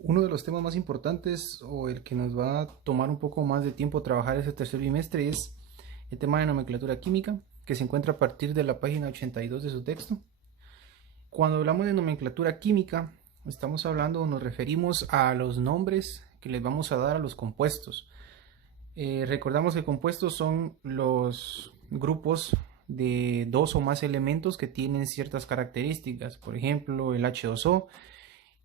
Uno de los temas más importantes o el que nos va a tomar un poco más de tiempo trabajar ese tercer bimestre es el tema de nomenclatura química, que se encuentra a partir de la página 82 de su texto. Cuando hablamos de nomenclatura química, estamos hablando o nos referimos a los nombres que les vamos a dar a los compuestos. Recordamos que compuestos son los grupos de dos o más elementos que tienen ciertas características. Por ejemplo, el H2O,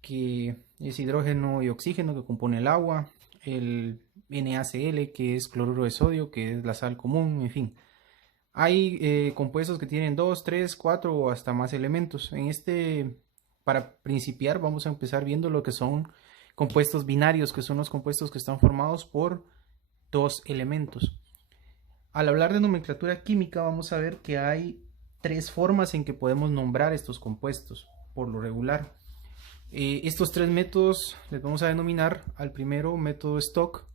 que es hidrógeno y oxígeno que compone el agua, el NaCl, que es cloruro de sodio, que es la sal común, en fin. Hay compuestos que tienen 2, 3, 4 o hasta más elementos. Para principiar, vamos a empezar viendo lo que son compuestos binarios, que son los compuestos que están formados por dos elementos. Al hablar de nomenclatura química, vamos a ver que hay tres formas en que podemos nombrar estos compuestos, por lo regular. Estos tres métodos les vamos a denominar al primero método Stock,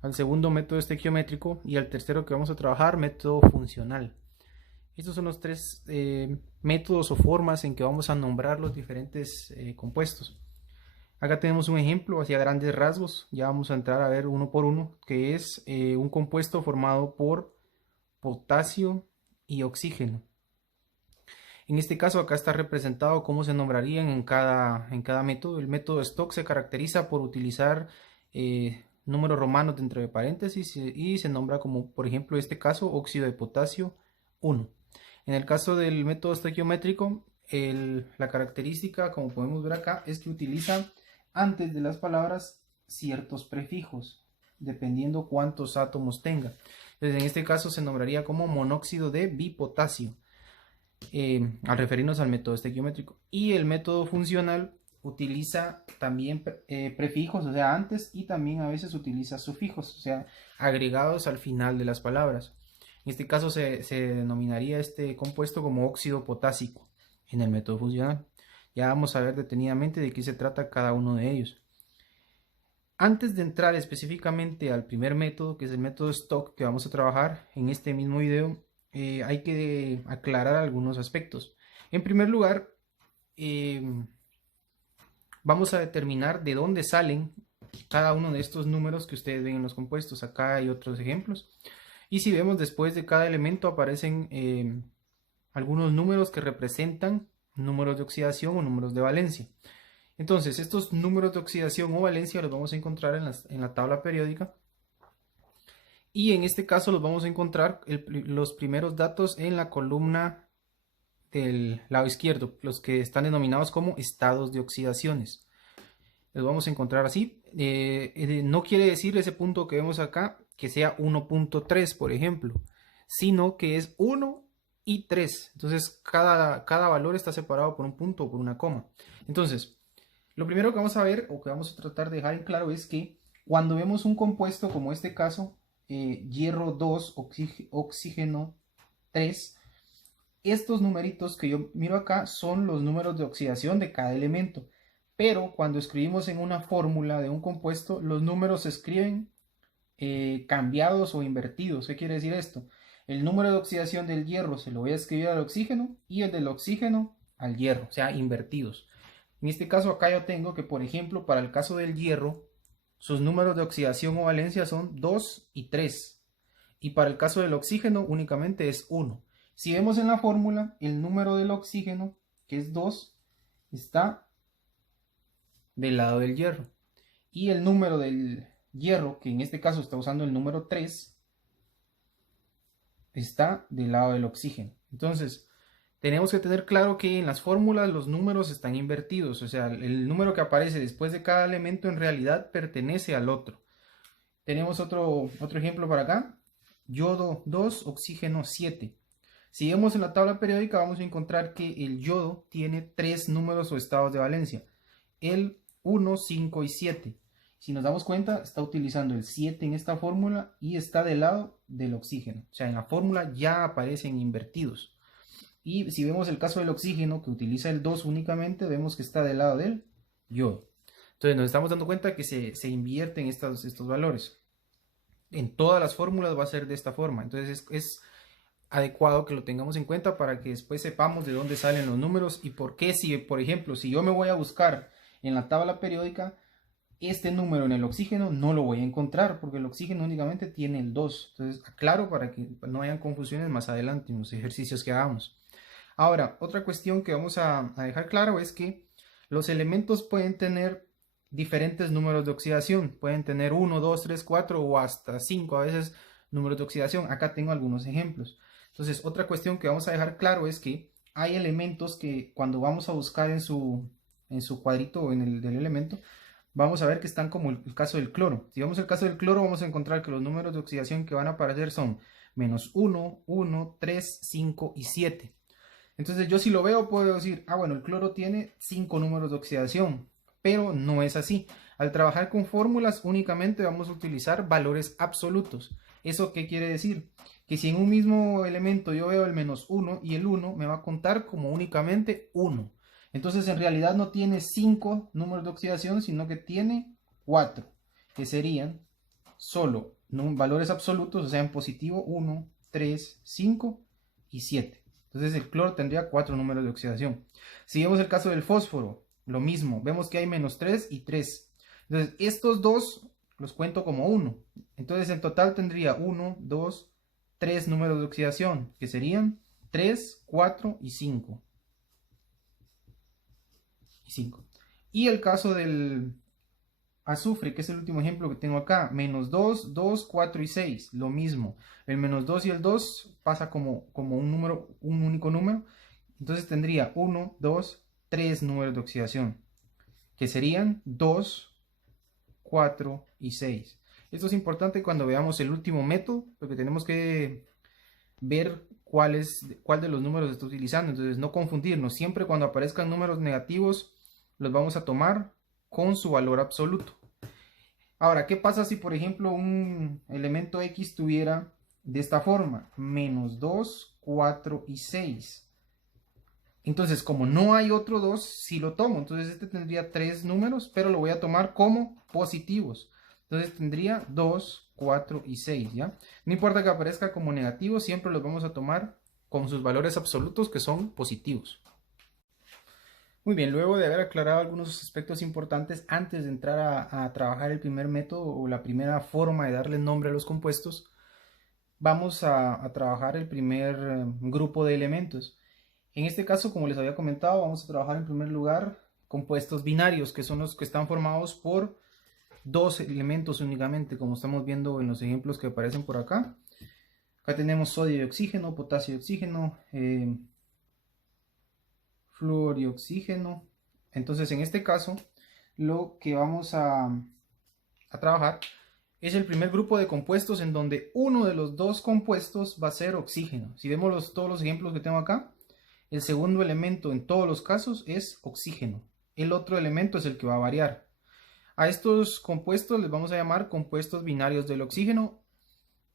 al segundo método estequiométrico y al tercero que vamos a trabajar método funcional. Estos son los tres métodos o formas en que vamos a nombrar los diferentes compuestos. Acá tenemos un ejemplo hacia grandes rasgos, ya vamos a entrar a ver uno por uno, que es un compuesto formado por potasio y oxígeno. En este caso acá está representado cómo se nombrarían en cada método. El método Stock se caracteriza por utilizar números romanos dentro de paréntesis y se nombra como, por ejemplo, en este caso, óxido de potasio 1. En el caso del método estequiométrico, la característica, como podemos ver acá, es que utiliza antes de las palabras ciertos prefijos, dependiendo cuántos átomos tenga. Entonces, en este caso se nombraría como monóxido de bipotasio. Al referirnos al método estequiométrico. Y el método funcional utiliza también prefijos, o sea, antes, y también a veces utiliza sufijos, o sea, agregados al final de las palabras. En este caso se denominaría este compuesto como óxido potásico en el método funcional. Ya vamos a ver detenidamente de qué se trata cada uno de ellos. Antes de entrar específicamente al primer método, que es el método Stock, que vamos a trabajar en este mismo video, hay que aclarar algunos aspectos. En primer lugar, eh, vamos a determinar de dónde salen cada uno de estos números que ustedes ven en los compuestos. Acá hay otros ejemplos. Y si vemos, después de cada elemento aparecen algunos números que representan números de oxidación o números de valencia. Entonces, estos números de oxidación o valencia los vamos a encontrar en la tabla periódica. Y en este caso los vamos a encontrar los primeros datos en la columna del lado izquierdo, los que están denominados como estados de oxidaciones. Los vamos a encontrar así. No quiere decir ese punto que vemos acá que sea 1.3, por ejemplo, sino que es 1 y 3. Entonces, cada valor está separado por un punto o por una coma. Entonces, lo primero que vamos a ver o que vamos a tratar de dejar en claro es que cuando vemos un compuesto como este caso, hierro 2, oxígeno 3, estos numeritos que yo miro acá son los números de oxidación de cada elemento. Pero cuando escribimos en una fórmula de un compuesto, los números se escriben cambiados o invertidos. ¿Qué quiere decir esto? El número de oxidación del hierro se lo voy a escribir al oxígeno y el del oxígeno al hierro, o sea, invertidos. En este caso acá yo tengo que, por ejemplo, para el caso del hierro, sus números de oxidación o valencia son 2 y 3. Y para el caso del oxígeno únicamente es 1. Si vemos en la fórmula, el número del oxígeno, que es 2, está del lado del hierro. Y el número del hierro, que en este caso está usando el número 3, está del lado del oxígeno. Entonces, tenemos que tener claro que en las fórmulas los números están invertidos, o sea, el número que aparece después de cada elemento en realidad pertenece al otro. Tenemos otro ejemplo para acá, yodo 2, oxígeno 7. Si vemos en la tabla periódica vamos a encontrar que el yodo tiene tres números o estados de valencia, el 1, 5 y 7. Si nos damos cuenta, está utilizando el 7 en esta fórmula y está del lado del oxígeno. O sea, en la fórmula ya aparecen invertidos. Y si vemos el caso del oxígeno, que utiliza el 2 únicamente, vemos que está del lado del yodo. Entonces nos estamos dando cuenta que se invierten estos valores. En todas las fórmulas va a ser de esta forma. Entonces es adecuado que lo tengamos en cuenta para que después sepamos de dónde salen los números y por qué. Si, por ejemplo, si yo me voy a buscar en la tabla periódica este número en el oxígeno no lo voy a encontrar porque el oxígeno únicamente tiene el 2. Entonces, aclaro para que no hayan confusiones más adelante en los ejercicios que hagamos. Ahora, otra cuestión que vamos a dejar claro es que los elementos pueden tener diferentes números de oxidación. Pueden tener 1, 2, 3, 4 o hasta 5 a veces números de oxidación. Acá tengo algunos ejemplos. Entonces, otra cuestión que vamos a dejar claro es que hay elementos que cuando vamos a buscar en su cuadrito o en el del elemento, vamos a ver que están como el caso del cloro. Si vemos el caso del cloro, vamos a encontrar que los números de oxidación que van a aparecer son menos 1, 1, 3, 5 y 7. Entonces yo si lo veo puedo decir, bueno, el cloro tiene 5 números de oxidación, pero no es así. Al trabajar con fórmulas únicamente vamos a utilizar valores absolutos. ¿Eso qué quiere decir? Que si en un mismo elemento yo veo el menos 1 y el 1, me va a contar como únicamente 1. Entonces en realidad no tiene 5 números de oxidación, sino que tiene 4, que serían solo valores absolutos, o sea, en positivo 1, 3, 5 y 7. Entonces el cloro tendría 4 números de oxidación. Si vemos el caso del fósforo, lo mismo. Vemos que hay menos 3 y 3. Entonces estos dos los cuento como 1. Entonces en total tendría 1, 2, 3 números de oxidación, que serían 3, 4 y 5. Y el caso del azufre, que es el último ejemplo que tengo acá, menos 2, 2, 4 y 6, lo mismo. El menos 2 y el 2 pasa como un número, un único número. Entonces tendría 1, 2, 3 números de oxidación, que serían 2, 4 y 6. Esto es importante cuando veamos el último método, porque tenemos que ver cuál de los números está utilizando. Entonces no confundirnos. Siempre cuando aparezcan números negativos, los vamos a tomar con su valor absoluto. Ahora, ¿qué pasa si por ejemplo un elemento X tuviera de esta forma? Menos 2, 4 y 6. Entonces, como no hay otro 2, sí lo tomo. Entonces este tendría 3 números, pero lo voy a tomar como positivos. Entonces tendría 2, 4 y 6, ¿ya? No importa que aparezca como negativo, siempre los vamos a tomar con sus valores absolutos que son positivos. Muy bien, luego de haber aclarado algunos aspectos importantes antes de entrar a trabajar el primer método o la primera forma de darle nombre a los compuestos, vamos a trabajar el primer grupo de elementos. En este caso, como les había comentado, vamos a trabajar en primer lugar compuestos binarios, que son los que están formados por dos elementos únicamente, como estamos viendo en los ejemplos que aparecen por acá. Acá tenemos sodio y oxígeno, potasio y oxígeno, flúor y oxígeno. Entonces en este caso lo que vamos a trabajar es el primer grupo de compuestos en donde uno de los dos compuestos va a ser oxígeno. Si vemos todos los ejemplos que tengo acá, el segundo elemento en todos los casos es oxígeno. El otro elemento es el que va a variar. A estos compuestos les vamos a llamar compuestos binarios del oxígeno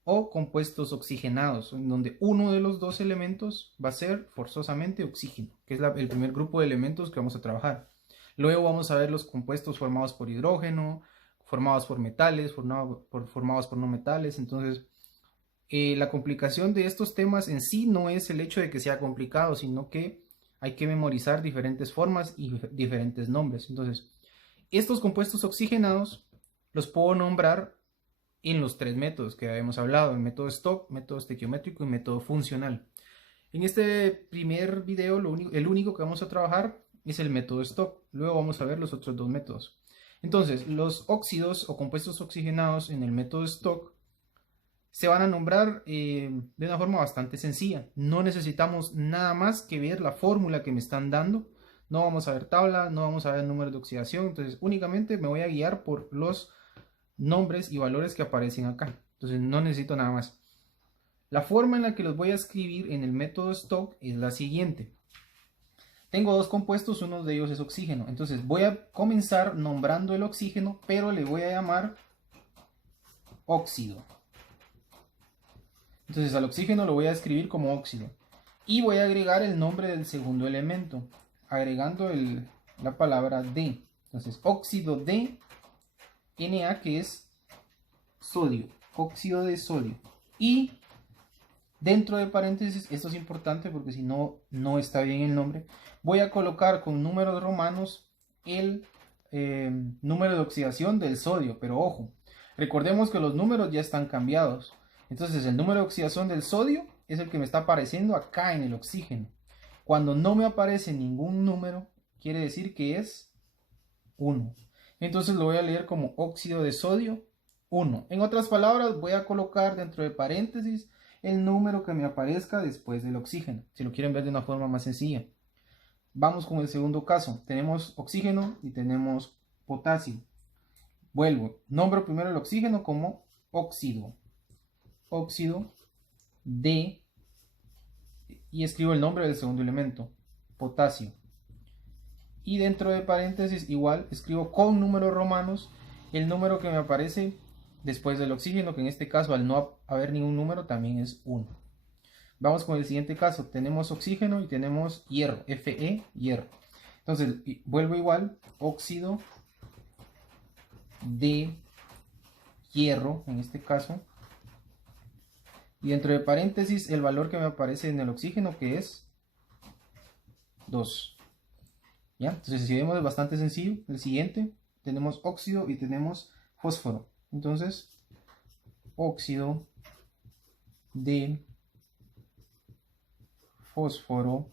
o compuestos oxigenados, en donde uno de los dos elementos va a ser forzosamente oxígeno, que es el primer grupo de elementos que vamos a trabajar. Luego vamos a ver los compuestos formados por hidrógeno, formados por metales, formados por no metales. Entonces, la complicación de estos temas en sí no es el hecho de que sea complicado, sino que hay que memorizar diferentes formas y diferentes nombres. Entonces, estos compuestos oxigenados los puedo nombrar en los tres métodos que habíamos hablado: el método Stock, método estequiométrico y método funcional. En este primer video el único que vamos a trabajar es el método Stock. Luego vamos a ver los otros dos métodos. Entonces, los óxidos o compuestos oxigenados en el método Stock se van a nombrar de una forma bastante sencilla. No necesitamos nada más que ver la fórmula que me están dando. No vamos a ver tabla, no vamos a ver número de oxidación. Entonces únicamente me voy a guiar por los nombres y valores que aparecen acá. Entonces no necesito nada más. La forma en la que los voy a escribir en el método Stock es la siguiente. Tengo dos compuestos, uno de ellos es oxígeno. Entonces voy a comenzar nombrando el oxígeno, pero le voy a llamar óxido. Entonces al oxígeno lo voy a escribir como óxido. Y voy a agregar el nombre del segundo elemento, agregando la palabra D. Entonces óxido de Na, que es sodio, óxido de sodio. Y dentro de paréntesis, esto es importante porque si no, no está bien el nombre, voy a colocar con números romanos el número de oxidación del sodio, pero ojo, recordemos que los números ya están cambiados. Entonces el número de oxidación del sodio es el que me está apareciendo acá en el oxígeno. Cuando no me aparece ningún número, quiere decir que es 1. Entonces lo voy a leer como óxido de sodio 1. En otras palabras, voy a colocar dentro de paréntesis el número que me aparezca después del oxígeno, si lo quieren ver de una forma más sencilla. Vamos con el segundo caso. Tenemos oxígeno y tenemos potasio. Vuelvo. Nombro primero el oxígeno como óxido. Óxido de... Y escribo el nombre del segundo elemento. Potasio. Y dentro de paréntesis igual escribo con números romanos el número que me aparece después del oxígeno, que en este caso al no haber ningún número también es 1. Vamos con el siguiente caso. Tenemos oxígeno y tenemos hierro, Fe, hierro. Entonces vuelvo igual, óxido de hierro en este caso. Y dentro de paréntesis el valor que me aparece en el oxígeno, que es 2. ¿Ya? Entonces si vemos es bastante sencillo. El siguiente, tenemos óxido y tenemos fósforo. Entonces, óxido de fósforo.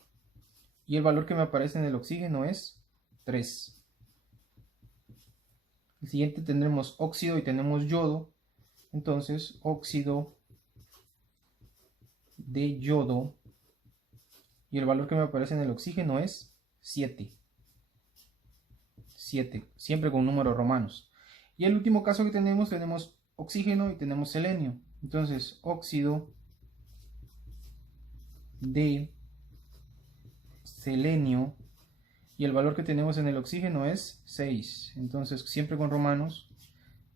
Y el valor que me aparece en el oxígeno es 3. El siguiente tendremos óxido y tenemos yodo. Entonces, óxido de yodo. Y el valor que me aparece en el oxígeno es 7. 7, siempre con números romanos. Y el último caso que tenemos oxígeno y tenemos selenio. Entonces, óxido de selenio. Y el valor que tenemos en el oxígeno es 6. Entonces, siempre con romanos,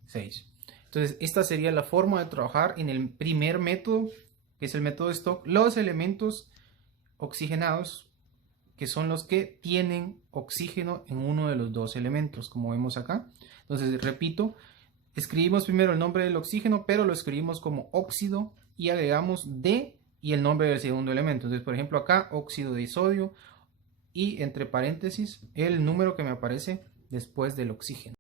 6. Entonces, esta sería la forma de trabajar en el primer método, que es el método de Stock. Los elementos oxigenados, que son los que tienen oxígeno en uno de los dos elementos, como vemos acá. Entonces, repito, escribimos primero el nombre del oxígeno, pero lo escribimos como óxido y agregamos de y el nombre del segundo elemento. Entonces, por ejemplo, acá, óxido de sodio y entre paréntesis el número que me aparece después del oxígeno.